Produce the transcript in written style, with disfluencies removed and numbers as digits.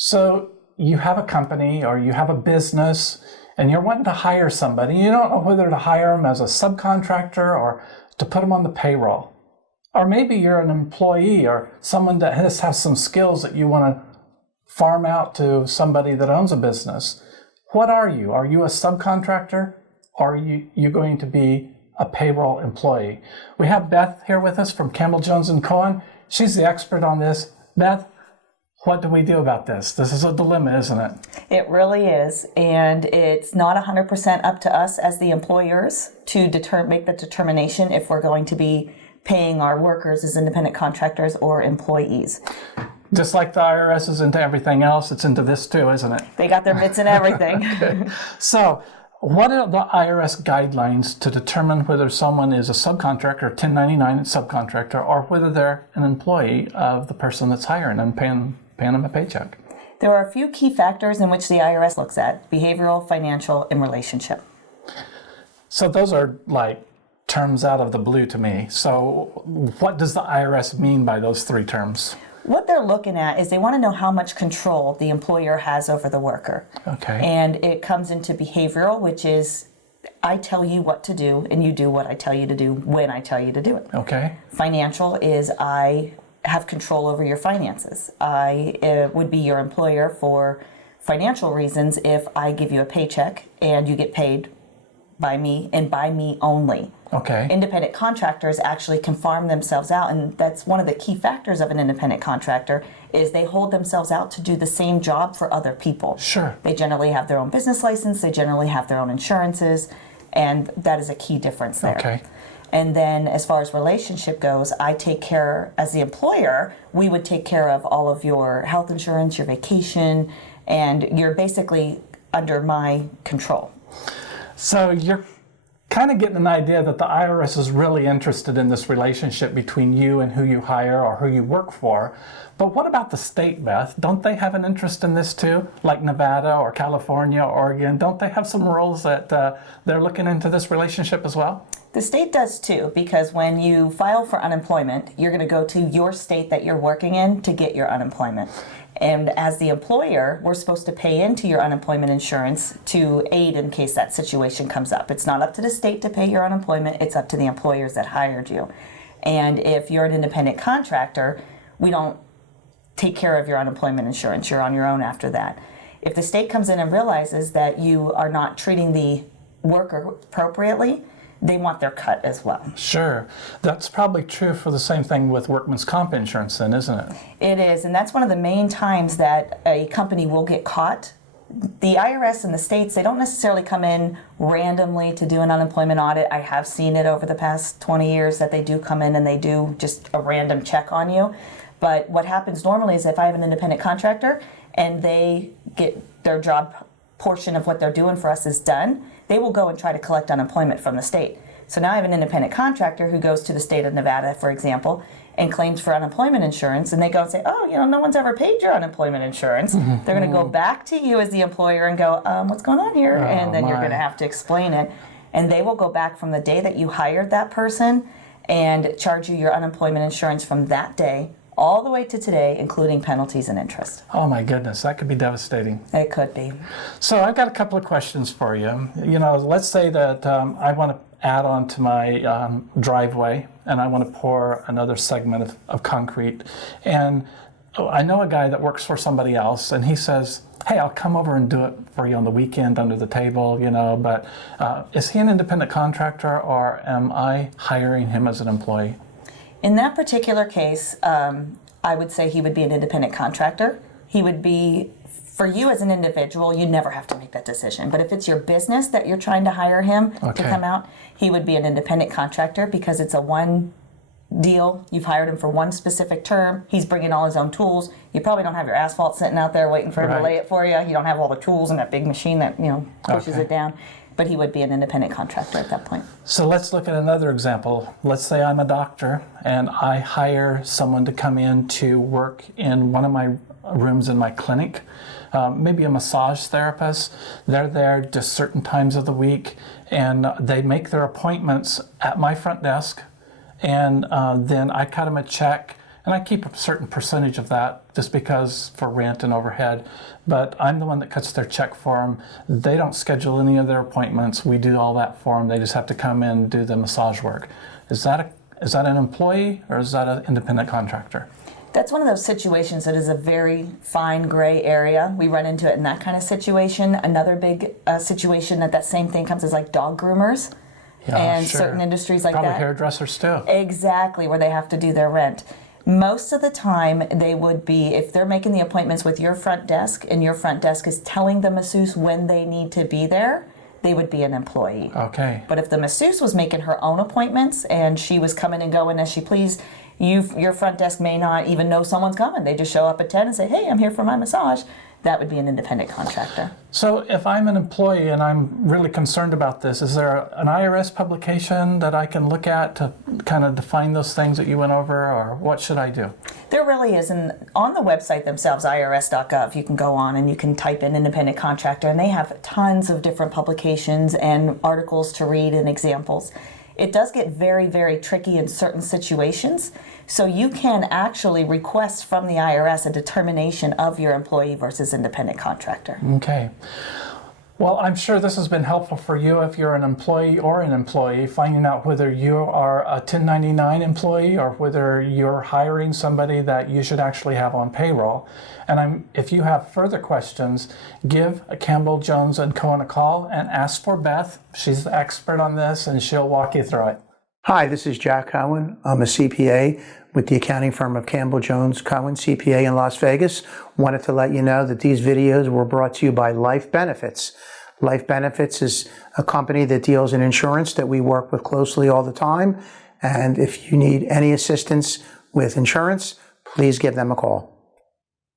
So you have a company or you have a business and you're wanting to hire somebody. You don't know whether to hire them as a subcontractor or to put them on the payroll. Or maybe you're an employee or someone that has some skills that you want to farm out to somebody that owns a business. What are you? Are you a subcontractor or are you going to be a payroll employee? We have Beth here with us from Campbell Jones Cohen. She's the expert on this. Beth, what do we do about this? This is a dilemma, isn't it? It really is, and it's not 100% up to us as the employers to make the determination if we're going to be paying our workers as independent contractors or employees. Just like the IRS is into everything else, it's into this too, isn't it? They got their bits in everything. Okay. So, what are the IRS guidelines to determine whether someone is a subcontractor, 1099 subcontractor, or whether they're an employee of the person that's hiring and paying them a paycheck? There are a few key factors in which the IRS looks at: behavioral, financial, and relationship. So those are like terms out of the blue to me. So what does the IRS mean by those three terms? What they're looking at is they want to know how much control the employer has over the worker. Okay. And it comes into behavioral, which is I tell you what to do and you do what I tell you to do when I tell you to do it. Okay. Financial is I have control over your finances. I would be your employer for financial reasons if I give you a paycheck and you get paid by me and by me only. Okay. Independent contractors actually can farm themselves out, and that's one of the key factors of an independent contractor is they hold themselves out to do the same job for other people. Sure. They generally have their own business license, they generally have their own insurances, and that is a key difference there. Okay. And then as far as relationship goes, I take care, as the employer, we would take care of all of your health insurance, your vacation, and you're basically under my control. So you're kind of getting an idea that the IRS is really interested in this relationship between you and who you hire or who you work for. But what about the state, Beth? Don't they have an interest in this too? Like Nevada or California, Oregon, don't they have some rules that they're looking into this relationship as well? The state does too, because when you file for unemployment, you're going to go to your state that you're working in to get your unemployment. And as the employer, we're supposed to pay into your unemployment insurance to aid in case that situation comes up. It's not up to the state to pay your unemployment, it's up to the employers that hired you. And if you're an independent contractor, we don't take care of your unemployment insurance. You're on your own after that. If the state comes in and realizes that you are not treating the worker appropriately, they want their cut as well. Sure. That's probably true for the same thing with workman's comp insurance then, isn't it? It is, and that's one of the main times that a company will get caught. The IRS and the states, they don't necessarily come in randomly to do an unemployment audit. I have seen it over the past 20 years that they do come in and they do just a random check on you. But what happens normally is if I have an independent contractor and they get their job portion of what they're doing for us is done, they will go and try to collect unemployment from the state. So now I have an independent contractor who goes to the state of Nevada, for example, and claims for unemployment insurance, and they go and say, oh, no one's ever paid your unemployment insurance. Mm-hmm. They're going to go back to you as the employer and go, what's going on here? And then you're going to have to explain it. And they will go back from the day that you hired that person and charge you your unemployment insurance from that day all the way to today, including penalties and interest. Oh my goodness, that could be devastating. It could be. So I've got a couple of questions for you. Let's say that I want to add on to my driveway and I want to pour another segment of concrete. And I know a guy that works for somebody else and he says, hey, I'll come over and do it for you on the weekend under the table, but is he an independent contractor or am I hiring him as an employee? In that particular case, I would say he would be an independent contractor. He would be, for you as an individual, you never have to make that decision. But if it's your business that you're trying to hire him to come out, he would be an independent contractor because it's a one deal. You've hired him for one specific term. He's bringing all his own tools. You probably don't have your asphalt sitting out there waiting for him to lay it for you. You don't have all the tools and that big machine that pushes it down. But he would be an independent contractor at that point. So let's look at another example. Let's say I'm a doctor and I hire someone to come in to work in one of my rooms in my clinic, maybe a massage therapist. They're there just certain times of the week and they make their appointments at my front desk and then I cut them a check And I keep a certain percentage of that just because for rent and overhead, but I'm the one that cuts their check for them. They don't schedule any of their appointments. We do all that for them. They just have to come in and do the massage work. Is that an employee or is that an independent contractor? That's one of those situations that is a very fine gray area. We run into it in that kind of situation. Another big situation that same thing comes is like dog groomers. Yeah, and sure. certain industries like Probably that. Hairdressers too. Exactly, where they have to do their rent. Most of the time, they would be, if they're making the appointments with your front desk and your front desk is telling the masseuse when they need to be there, they would be an employee. Okay. But if the masseuse was making her own appointments and she was coming and going as she pleased, your front desk may not even know someone's coming. They just show up at 10 and say, hey, I'm here for my massage. That would be an independent contractor. So if I'm an employee and I'm really concerned about this, is there an IRS publication that I can look at to kind of define those things that you went over, or what should I do? There really is. And on the website themselves, irs.gov, you can go on and you can type in independent contractor, and they have tons of different publications and articles to read and examples. It does get very, very tricky in certain situations. So you can actually request from the IRS a determination of your employee versus independent contractor. Okay. Well, I'm sure this has been helpful for you if you're an employee or an employee, finding out whether you are a 1099 employee or whether you're hiring somebody that you should actually have on payroll. And if you have further questions, give Campbell Jones Cohen a call and ask for Beth. She's the expert on this and she'll walk you through it. Hi, this is Jack Cohen. I'm a CPA with the accounting firm of Campbell Jones Cohen CPA in Las Vegas. Wanted to let you know that these videos were brought to you by Life Benefits. Life Benefits is a company that deals in insurance that we work with closely all the time. And if you need any assistance with insurance, please give them a call.